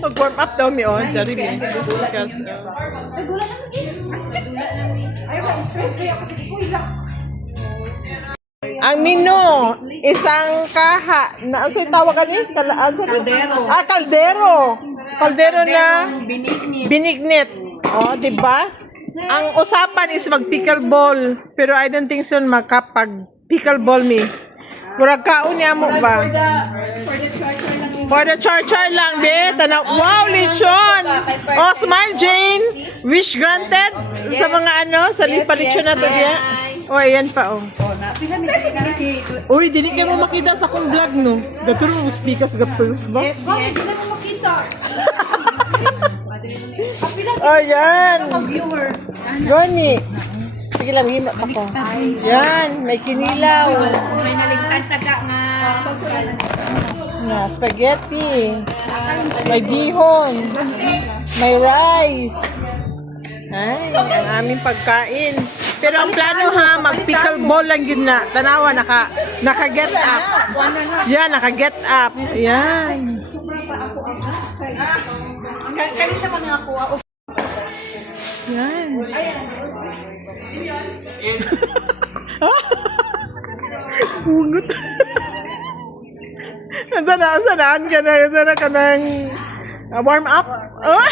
Mag-warm up daw mi on. Dari mi. Nagulat namin. Ayaw ka, stress ba ako? Sige ko, ilak. Ang menu, isang kaha. Na, ano tawagan ni? Kaldero. Kaldero. Kaldero na Binignit. binignit. Oh, di ba? Ang usapan is mag-pickleball. Pero I don't think soon makapag-pickleball mi. Murag kaon niya mo ba? For the char-char lang, be. Tanaw. Wow, lechon! Oh, smile, Jane. Wish granted sa mga ano, sa lechon na to diya. Oh, ayan pa, oh. Uy, dili kayo mo makita sa akong vlog, no? Gaturo mo speakers gapos ba? Yes, hindi na mo makita. Ayan. Viewer. Goni. Sige lang, hima pa ko. Yan, may kinilaw. May naligtan taga nga. Na spaghetti. May bihon. May rice. Ay, ang aming pagkain. Pero ang plano ha, mag-pickleball lang yun na. Tanawa, naka-get up. Yan, naka-get up. Yan. Kanina pa nga ako. Yan. Pungot. Sanaan ka ng warm up. Oh.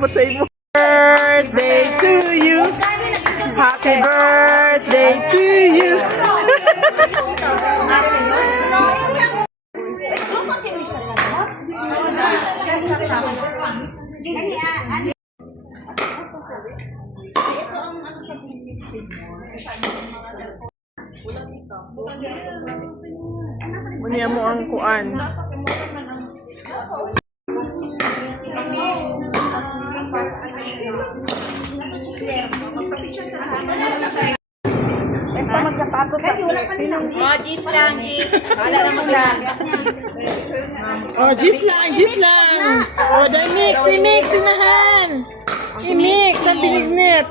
But say mo. Birthday to you. Happy birthday to you. Muna mo ang kuan. Oh, Gis lang, Gis. Wala naman lang. Oh, Gis lang. Oh, dahil mix, sinahan. I-mix ang binignit.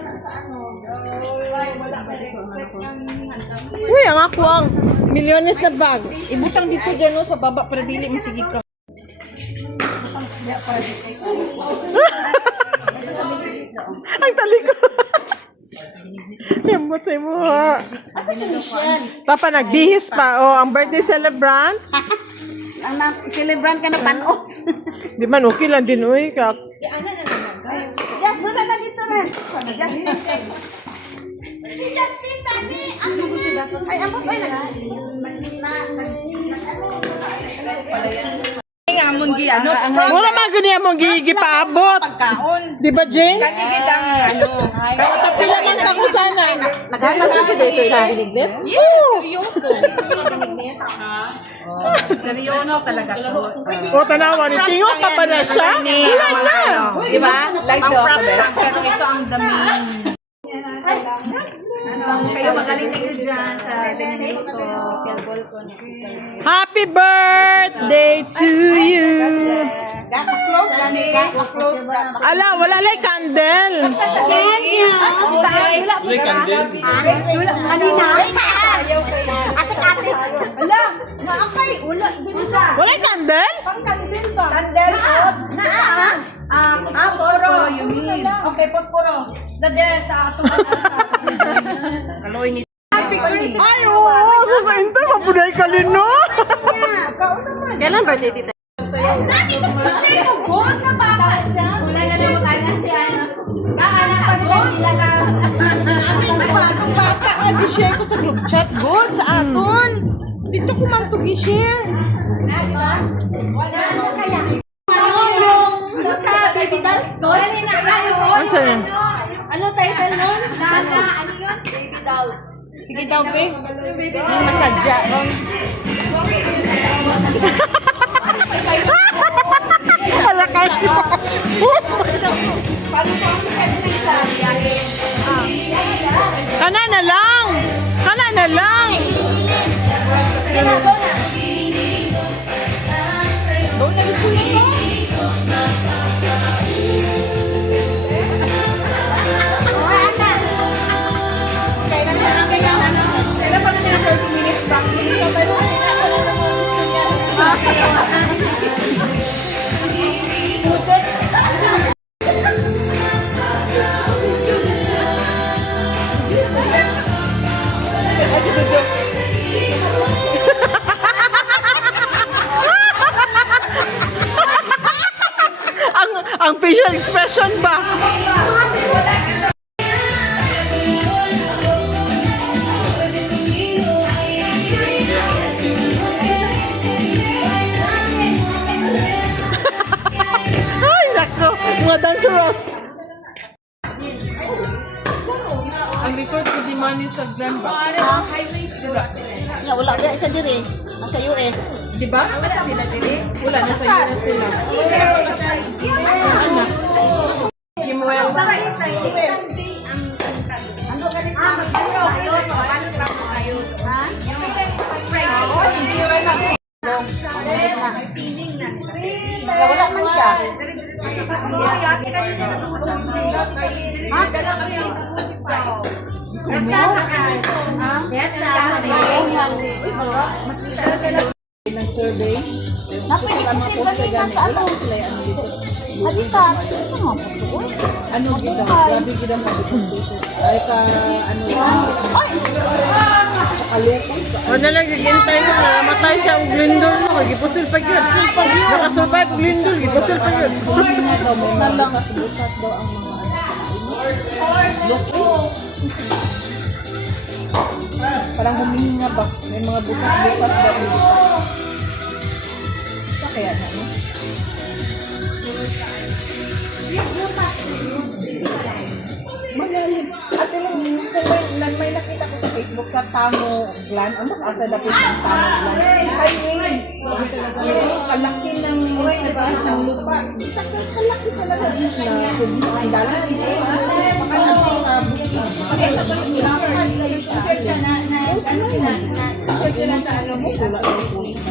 Uy, ang ako ang milyones na bag. Ibutang dito dyan sa baba para dili masigig ka. Ang tali ko. Yamot sa mo ha. Asa si Michelle? Papa, nagbihis pa. Oh, ang birthday celebrant. Ang celebrant ka na panos. Di man, okay lang din. Uy, kak. Just doon na dito na. Just si Justin tani. Ay, amot ay amon gi ano? Wala man ganyan mong gigipaabot. Pagkaon. Di ba, Jane? Kanigit ang ano. Pila man pa ko sana. Naghanas ko sa ito yung binignit? Yes, seryoso. Seryoso talaga to. O, tanawan. Tingo ka ba na siya? Wala na. Di ba? Live Ang daw. props lang, pero ito ang dami. Kayo magaling kayo dyan sa pinanito. Pickleball ko. Happy birthday to you. Close na ni. Close na. Ala, wala lang candle. Kanina. Ate. Ala, naakay. Wala. Wala candle? Kandil ba? Kandil. Posporo. Okay, posporo. Dade sa atong Kaloy ni Ay, oo. Susayin tayo. Mabuday ka rin, no? Kailan birthday tita? Dami ko share ko god na bata siya. Wala na naman kanya si Ana. Kaana pa nila nila ka. Dami ko batang bata nga gi-share ko sa group chat god sa aton. Dito ko man to gi-share. Wala na kaya. Ano sa baby dolls ko? Ano sa yan? Ano title nun? Ano yun? Baby dolls. Sige daw be. Di masadya ron. Wala ka. Kana na lang. Kana na lang. Kailan pa na 30 minutes back? facial expression ba? Ay, nako. Mga danceros. Ang resort ko di man sa Grand ba? Ya, wala ba isa dire. Nasa US. Di ba? Wala sila dire. Wala na sa US sila. Kimuel. Ando ka sa wala man siya. Nag-survey. Napag-isip ka sa ano? Habitat. Isa nga po ito. Ano gida? Grabe gida mo. Ay ka, ano Ay! O na lang, gigintay ko na namatay siya ang glindol mo. Gipusil pa yun. Nakasurvive ang glindol. Gipusil pa yun. Bukas daw ang Parang humihinga ba? May mga bukas-bukas daw. Sa kaya na, no? Magaling. Ate lang, kung may nakita ko sa Facebook sa Tamo Glan, ano ka sa dapit ng Tamo Glan? Highway. Kalaki ng lupa. Kalaki talaga na tubig ang dalan. Makalaking bukid.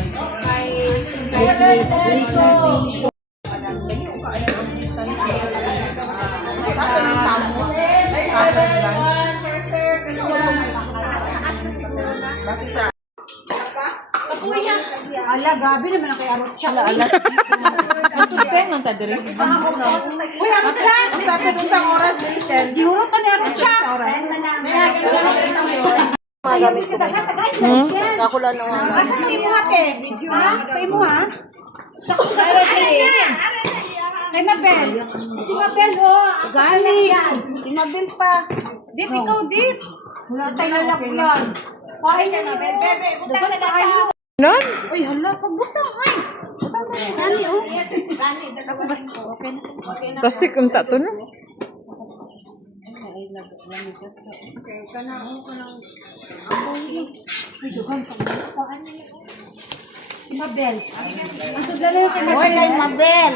Ala, grabe naman ang kay Arot siya. Tuteng ang tadiri. Uy, Arot siya! Ang tatutang oras din siya. Dihurot ka ni Arot siya! Magamit ko ba? Kakula na nga. Asa na imo ate? Ha? Kay mo ha? Kay Mabel. Si Mabel oh. Gani. Si Mabel pa. Dip, ikaw dip. Wala tayo lalakyan. Pahay siya Mabel. Bebe, butang na nasa. Nun? Uy, hala, pagbutang ay. Butang na siya. Gani oh. Gani. Ako basta. Okay na. Tasik ang tato no? Mabel. Ang sudalo kay Mabel. Oy, kay Mabel.